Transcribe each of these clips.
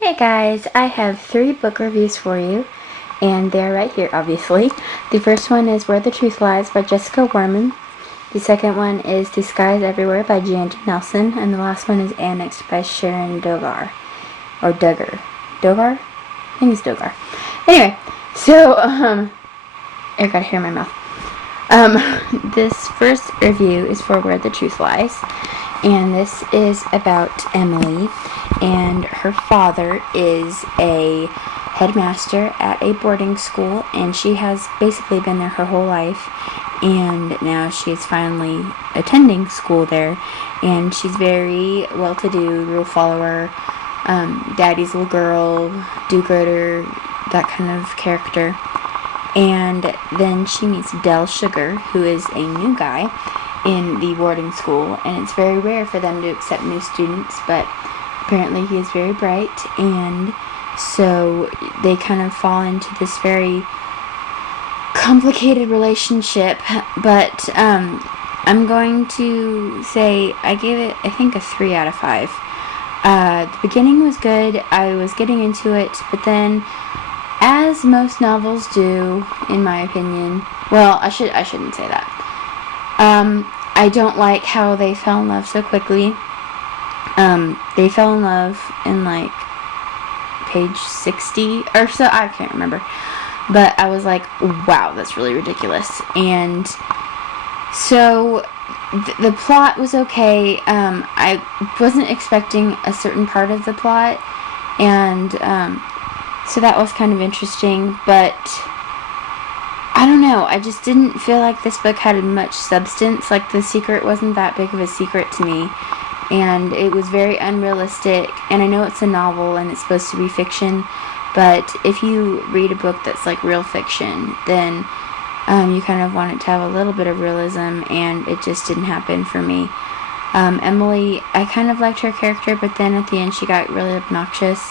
Hey guys, I have 3 book reviews for you, and they're right here, obviously. The first one is Where the Truth Lies by Jessica Warman. The second one is The Sky is Everywhere by Jandy Nelson, and the last one is Annexed by Sharon Dogar. Or Dogar. Dogar? I think it's Dogar. Anyway, so, I got hair in my mouth. This first review is for Where the Truth Lies, and this is about Emily, and her father is a headmaster at a boarding school, and she has basically been there her whole life, and now she's finally attending school there, and she's very well-to-do, rule follower, daddy's little girl, do-gooder, that kind of character. And then she meets Del Sugar, who is a new guy in the boarding school, and it's very rare for them to accept new students, but apparently he is very bright, and so they kind of fall into this very complicated relationship. But I'm going to say I gave it, I think, a 3 out of 5. The beginning was good, I was getting into it, but then, as most novels do, in my opinion, well, I shouldn't say that. I don't like how they fell in love so quickly. They fell in love in like page 60 or so, I can't remember. But I was like, wow, that's really ridiculous. And so the plot was okay. I wasn't expecting a certain part of the plot, and so that was kind of interesting, but I don't know, I just didn't feel like this book had much substance. Like, the secret wasn't that big of a secret to me, and it was very unrealistic. And I know it's a novel and it's supposed to be fiction, but if you read a book that's like real fiction, then you kind of want it to have a little bit of realism, and it just didn't happen for me. Emily, I kind of liked her character, but then at the end she got really obnoxious,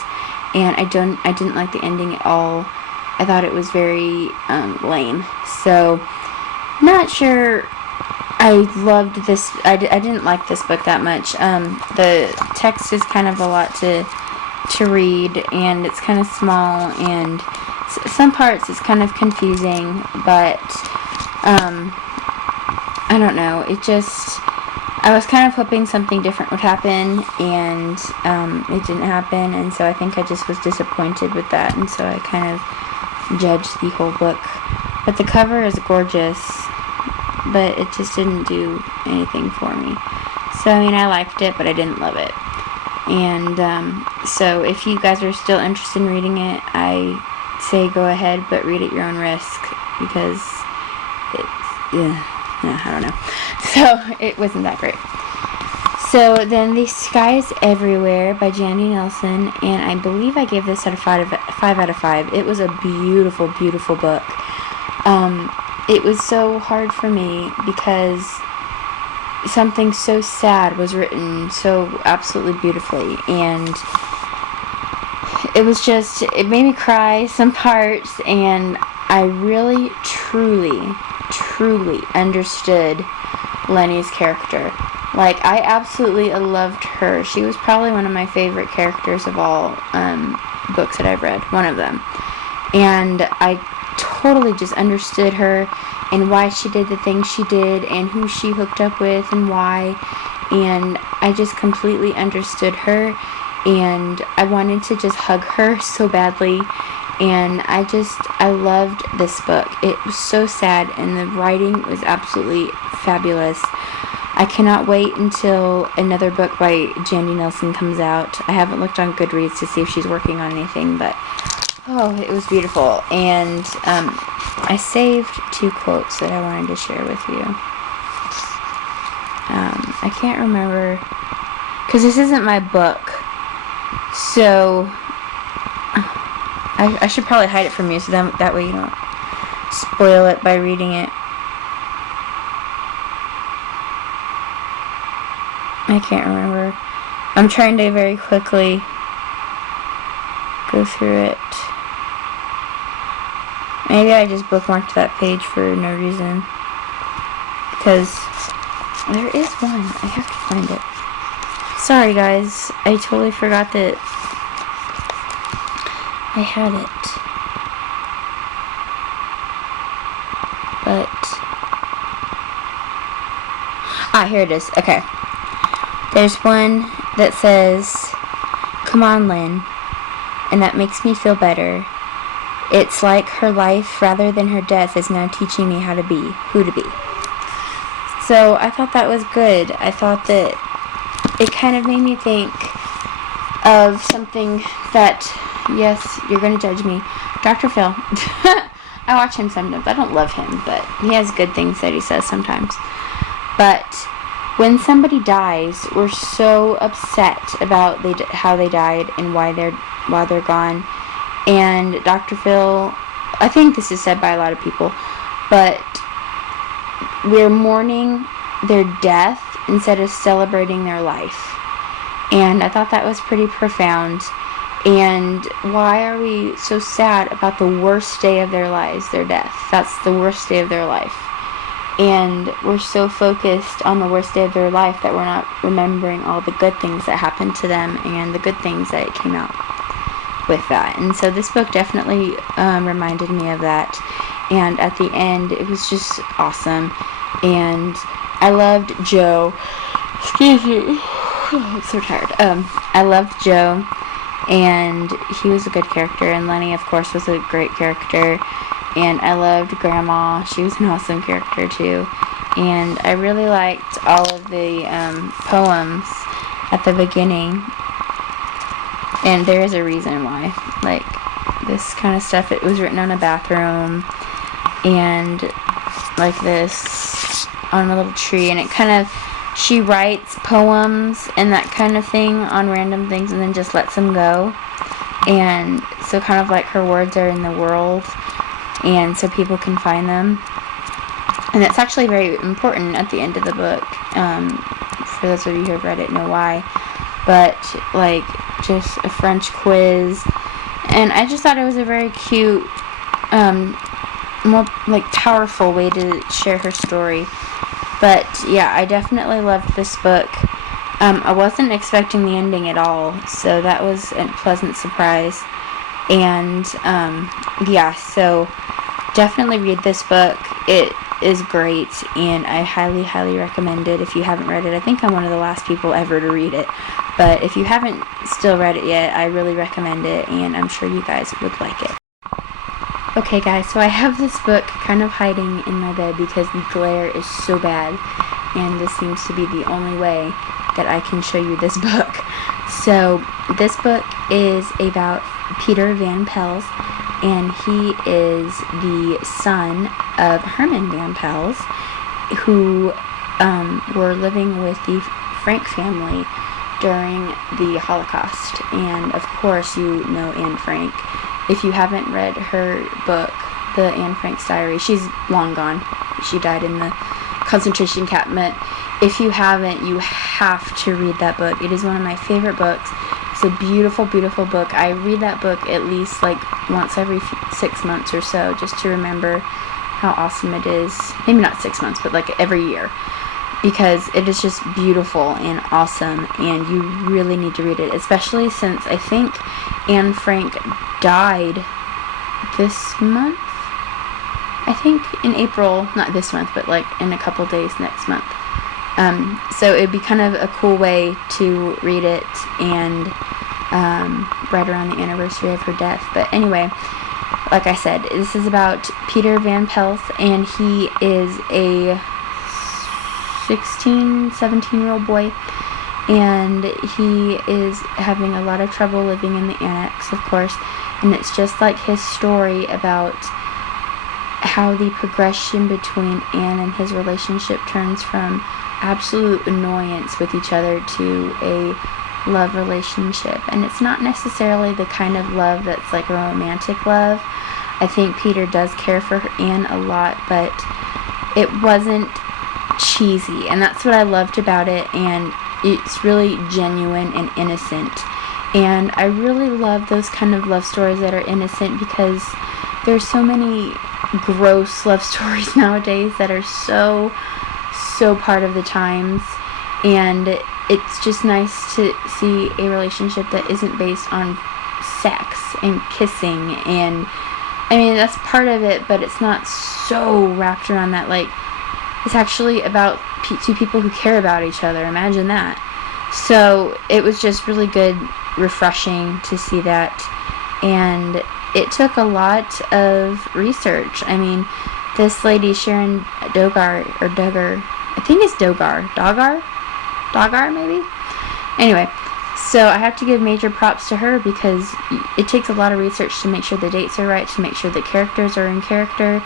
and I didn't like the ending at all. I thought it was very lame. So, not sure I loved this. I didn't like this book that much. The text is kind of a lot to read, and it's kind of small, and some parts it's kind of confusing, but I don't know. It just, I was kind of hoping something different would happen, and it didn't happen, and so I think I just was disappointed with that, and so I kind of judged the whole book. But the cover is gorgeous, but it just didn't do anything for me. So, I mean, I liked it, but I didn't love it. And so if you guys are still interested in reading it, I say go ahead, but read at your own risk, because I don't know. So it wasn't that great. So then The Sky is Everywhere by Jandy Nelson, and I believe I gave this a 5 out of 5. It was a beautiful, beautiful book. It was so hard for me because something so sad was written so absolutely beautifully, and it was just, it made me cry some parts, and I really, truly understood Lenny's character. Like, I absolutely loved her. She was probably one of my favorite characters of all books that I've read. One of them. And I totally just understood her, and why she did the things she did, and who she hooked up with, and why. And I just completely understood her, and I wanted to just hug her so badly. And I loved this book. It was so sad, and the writing was absolutely fabulous. I cannot wait until another book by Jandy Nelson comes out. I haven't looked on Goodreads to see if she's working on anything, but oh, it was beautiful. And I saved 2 quotes that I wanted to share with you. I can't remember, because this isn't my book, so I should probably hide it from you, so that way you don't spoil it by reading it. I can't remember. I'm trying to very quickly go through it. Maybe I just bookmarked that page for no reason, because there is one. I have to find it. Sorry guys, I totally forgot that I had it. But... here it is. Okay. There's one that says, "Come on, Lynn," and that makes me feel better. It's like her life, rather than her death, is now teaching me who to be. So I thought that was good. I thought that it kind of made me think of something that, yes, you're going to judge me, Dr. Phil. I watch him sometimes. I don't love him, but he has good things that he says sometimes. But when somebody dies, we're so upset about how they died and why they're gone. And Dr. Phil, I think this is said by a lot of people, but we're mourning their death instead of celebrating their life. And I thought that was pretty profound. And why are we so sad about the worst day of their lives, their death? That's the worst day of their life. And we're so focused on the worst day of their life that we're not remembering all the good things that happened to them and the good things that came out with that. And so this book definitely reminded me of that. And at the end, it was just awesome. And I loved Joe. Excuse me. I'm so tired. I loved Joe. And he was a good character. And Lenny, of course, was a great character. And I loved Grandma. She was an awesome character, too. And I really liked all of the poems at the beginning. And there is a reason why. Like, this kind of stuff, it was written on a bathroom. And like this on a little tree. And it kind of, she writes poems and that kind of thing on random things and then just lets them go. And so kind of like her words are in the world. And so people can find them. And it's actually very important at the end of the book. For those of you who have read it know why. But, like, just a French quiz. And I just thought it was a very cute, more, like, powerful way to share her story. But, yeah, I definitely loved this book. I wasn't expecting the ending at all. So that was a pleasant surprise. And, yeah, so definitely read this book. It is great, and I highly, highly recommend it if you haven't read it. I think I'm one of the last people ever to read it, but if you haven't still read it yet, I really recommend it, and I'm sure you guys would like it. Okay, guys, so I have this book kind of hiding in my bed because the glare is so bad, and this seems to be the only way that I can show you this book. So, this book is about Peter Van Pels, and he is the son of Herman Van Pels, who were living with the Frank family during the Holocaust. And of course you know Anne Frank. If you haven't read her book, the Anne Frank's Diary, she's long gone. She died in the concentration camp. But if you haven't, you have to read that book. It is one of my favorite books. It's a beautiful, beautiful book. I read that book at least like once every 6 months or so just to remember how awesome it is. Maybe not 6 months, but like every year. Because it is just beautiful and awesome, and you really need to read it. Especially since I think Anne Frank died this month. I think in April, not this month, but like in a couple days next month. So it'd be kind of a cool way to read it and right around the anniversary of her death. But anyway, like I said, this is about Peter Van Pels, and he is a 17-year-old boy, and he is having a lot of trouble living in the annex, of course, and it's just like his story about how the progression between Anne and his relationship turns from absolute annoyance with each other to a love relationship. And it's not necessarily the kind of love that's like a romantic love. I think Peter does care for Anne a lot, but it wasn't cheesy, and that's what I loved about it. And it's really genuine and innocent, and I really love those kind of love stories that are innocent, because there's so many gross love stories nowadays that are so part of the times, and it's just nice to see a relationship that isn't based on sex and kissing, and I mean, that's part of it, but it's not so wrapped around that. Like, it's actually about two people who care about each other. Imagine that. So it was just really good, refreshing to see that. And it took a lot of research. I mean, this lady, Sharon Dogar, or Dogar, I think it's Dogar. Dogar, maybe? Anyway, so I have to give major props to her, because it takes a lot of research to make sure the dates are right, to make sure the characters are in character,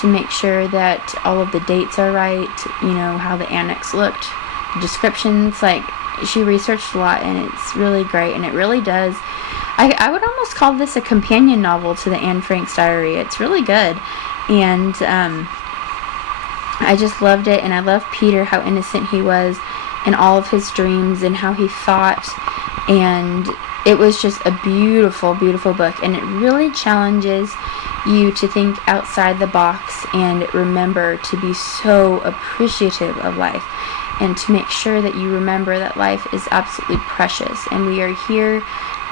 to make sure that all of the dates are right, you know, how the annex looked, the descriptions. Like, she researched a lot, and it's really great, and it really does. I would almost call this a companion novel to the Anne Frank's diary. It's really good, and I just loved it, and I love Peter, how innocent he was, and all of his dreams, and how he thought, and it was just a beautiful, beautiful book, and it really challenges you to think outside the box and remember to be so appreciative of life, and to make sure that you remember that life is absolutely precious, and we are here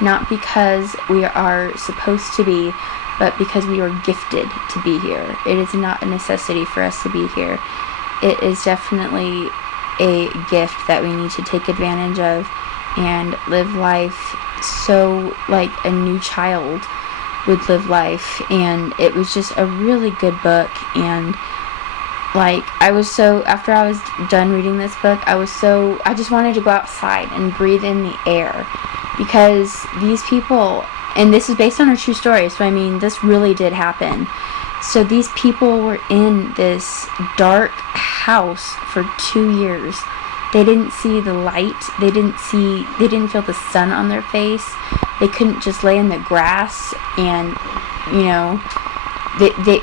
not because we are supposed to be, but because we are gifted to be here. It is not a necessity for us to be here. It is definitely a gift that we need to take advantage of and live life so like a new child would live life. And it was just a really good book, and like, I was so, after I was done reading this book, I just wanted to go outside and breathe in the air, because these people, and this is based on a true story, so I mean, this really did happen. So these people were in this dark house for 2 years. They didn't see the light. They didn't feel the sun on their face. They couldn't just lay in the grass, and, you know,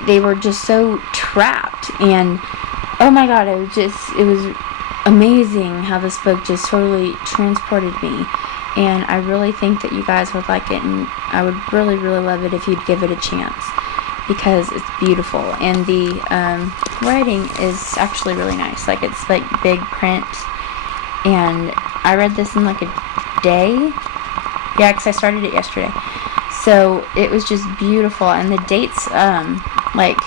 they were just so trapped. And oh my god, it was amazing how this book just totally transported me. And I really think that you guys would like it, and I would really, really love it if you'd give it a chance, because it's beautiful, and the writing is actually really nice. Like, it's like big print, and I read this in like a day. Yeah, because I started it yesterday. So it was just beautiful, and the dates, like,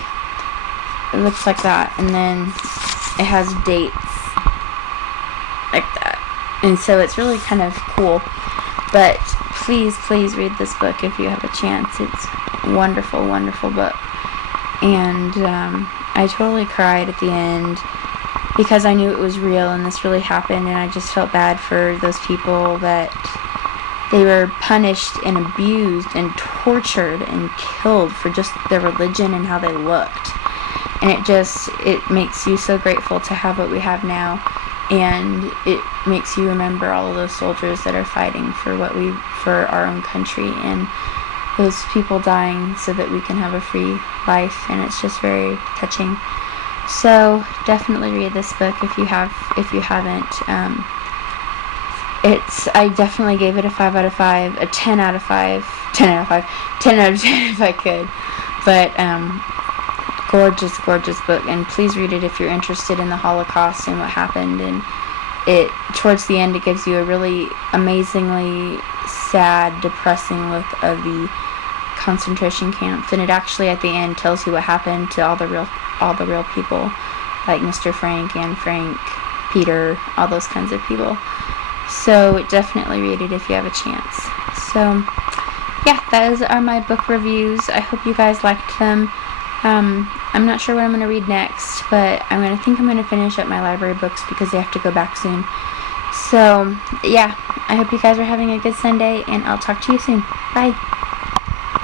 it looks like that, and then it has dates like that, and so it's really kind of cool. But please, please read this book if you have a chance. It's a wonderful, wonderful book. And I totally cried at the end, because I knew it was real and this really happened, and I just felt bad for those people that they were punished and abused and tortured and killed for just their religion and how they looked. And it makes you so grateful to have what we have now, and it makes you remember all of those soldiers that are fighting for our own country, and those people dying so that we can have a free life. And it's just very touching. So definitely read this book if you haven't. I definitely gave it a 5 out of 5, a 10 out of 5, 10 out of 5, 10 out of 10 if I could. But gorgeous, gorgeous book, and please read it if you're interested in the Holocaust and what happened. And towards the end, it gives you a really amazingly sad, depressing look of the concentration camps, and it actually at the end tells you what happened to all the real people, like Mr. Frank, Anne Frank, Peter, all those kinds of people. So definitely read it if you have a chance. So yeah, those are my book reviews. I hope you guys liked them. I'm not sure what I'm going to read next, but I'm going to finish up my library books because they have to go back soon. So yeah, I hope you guys are having a good Sunday, and I'll talk to you soon. Bye.